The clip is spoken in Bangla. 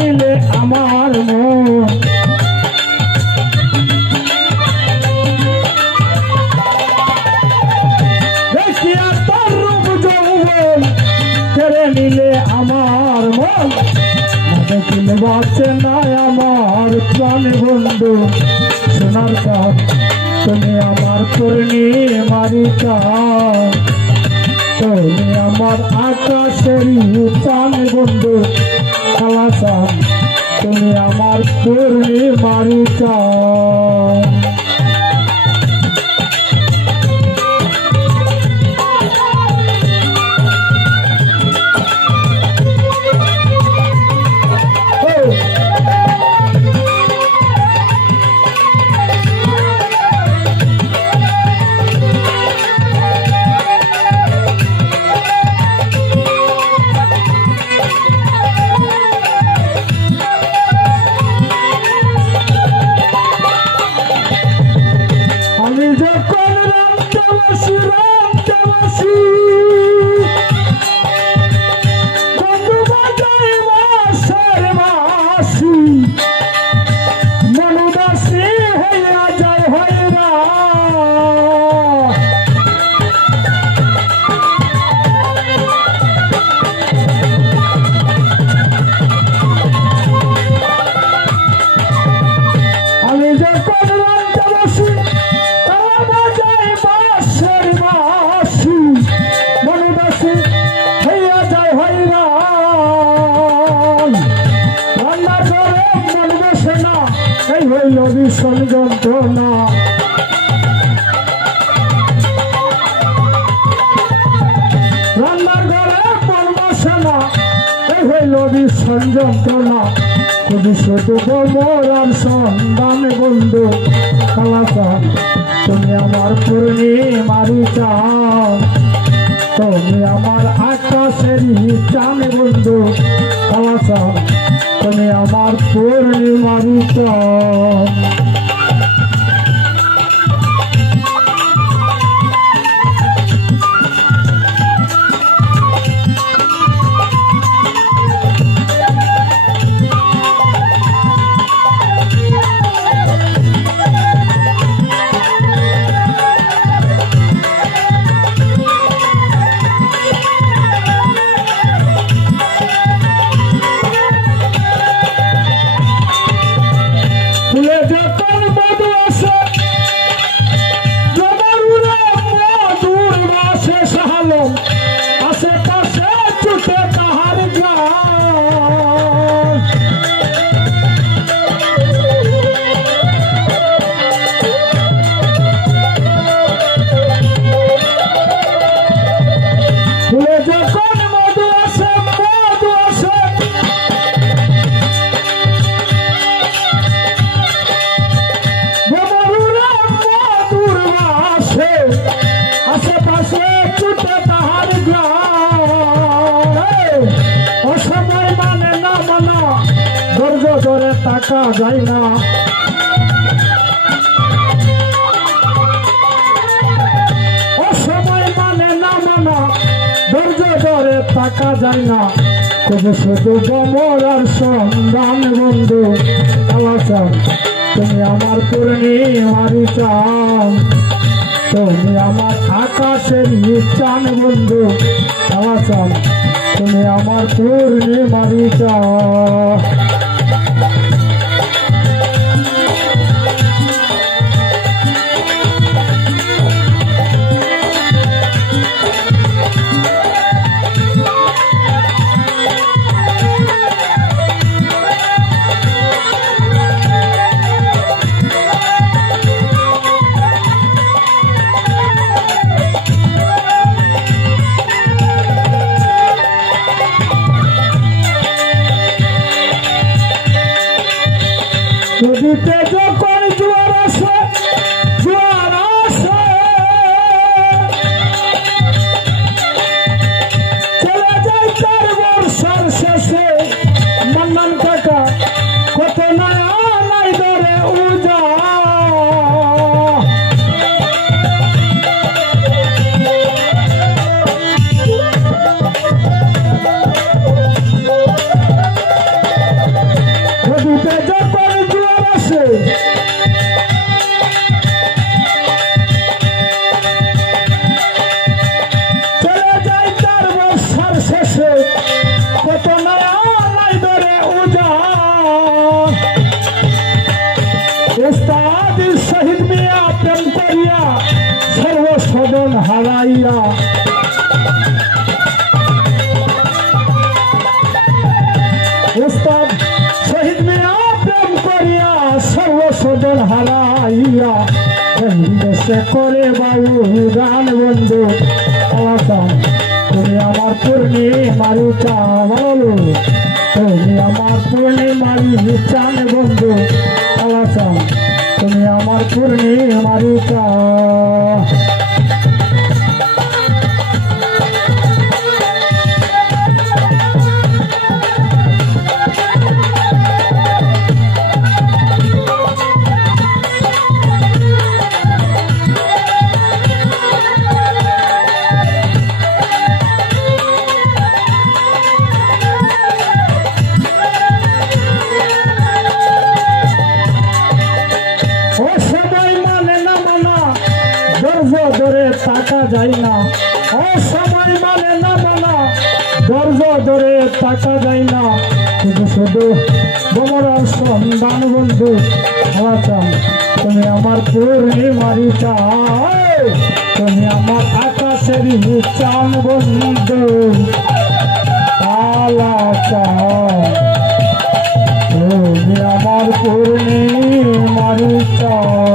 নিলে আমার মন দেখিয়া তোর রূপ যৌবন কেড়ে নিলে আমার মন দেখিলে বাঁচে না আমার প্রাণ বন্ধু সোনার চাঁদ তুমি আমার পূর্ণিমারি চাঁদ তুমি আমার আকাশেরই প্রাণ বন্ধু কালা চাঁদ তুমি আমার পূর্ণিমারি চাঁদ ভীষণ যন্ত্রণা রান্নার ঘরে মন বসে না এই হইল ভীষণ যন্ত্রণা খুবই শুধু মরার সন্ধান বন্ধু কালা চাঁদ তুমি আমার পূর্ণিমারি চাঁদ তুমি আমার আকাশেরই চাঁদ বন্ধু কালা চাঁদ তুমি আমার পূর্ণিমারি চাঁদ টাকা যায় না অসময় মানে না মানা ধৈর্য ধরে টাকা যায় না তবে শুধু মরার সন্ধান বন্ধু কালা চাঁদ তুমি আমার পূর্ণিমারি চাঁদ তুমি আমার আকাশের চাঁদ বন্ধু কালা চাঁদ তুমি আমার পূর্ণিমারি চাঁদ হারাইয়া উস্তাদ শহীদ মিয়া প্রেম করিয়া সর্বস্বজন হারাইয়া দেশে করে বাবু গান বন্ধু আলাদান তুমি আমার পূর্ণিমারি চাল তুমি আমার পূর্ণিমারি চান বন্ধু আলাদান তুমি আমার পূর্ণিমারি চাল ধরে টাকা যায় না অসময় মানে না মানা ধৈর্য ধরে টাকা যায় না শুধু শুধু তোমার সন্ধান বন্ধু আলাচান তুমি আমার পূর্ণিমারি চাও তুমি আমার আকাশের চান বন্ধু আলাচান তুমি আমার পূর্ণিমারি চাও